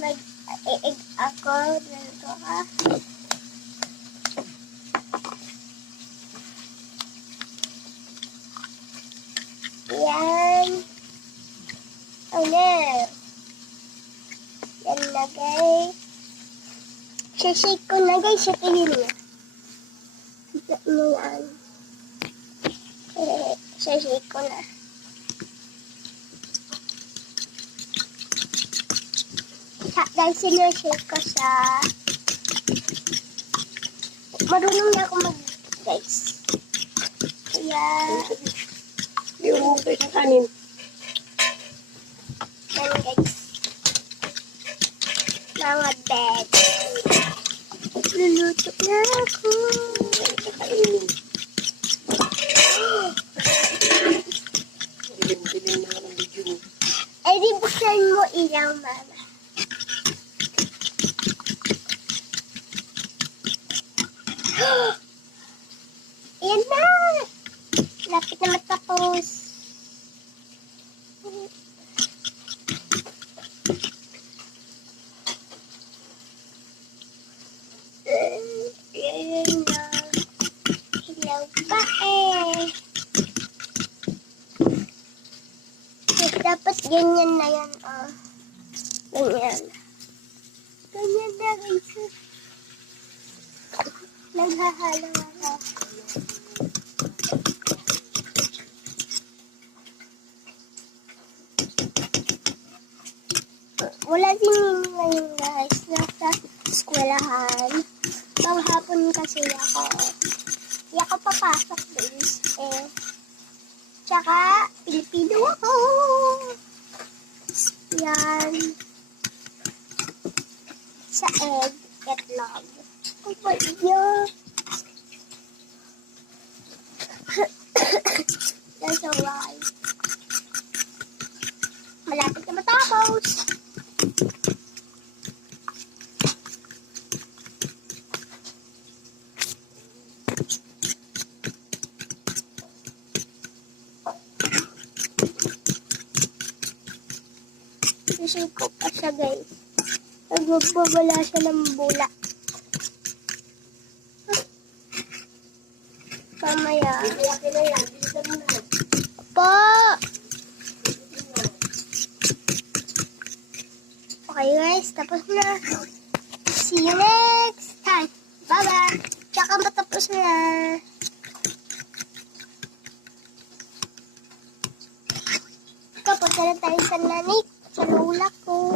Mag-egg ako. Dito ka. Yan. Oh no. Yan na guys. Shake ko na guys. Shake niya. Ito niya yan. Shake ko na. Dahil sinashake ko siya. Marunong na ako guys. Kaya yung hukay sa kanin. yan guys. Mga bed. Luluto na ako. Kakainin. Dilim-dilim na ng video mo. Ay, di buksan mo ilang mama. Ayan na! Lapit na matapos. Ayan na. Hilaw pa eh. Dapat ganyan na yan, oh. Ganyan. Ganyan na, guys. Naghahalo ako. Wala din yun ngayon, guys. Nasa eskwelahan. Panghapon kasi ako. Hindi ako papasok, guys. Tsaka, Pilipino ako. Yan. Sa egg, itlog. Oh my God. That's alright. Malapit na matapos. Shake ko pa siya guys. Nagbabala siya ng bula. Mamaya. Po! Okay guys, tapos na. See you next time. Bye-bye. Tsaka matapos na. Kapunta na tayo sa nanay. Sa lola ko.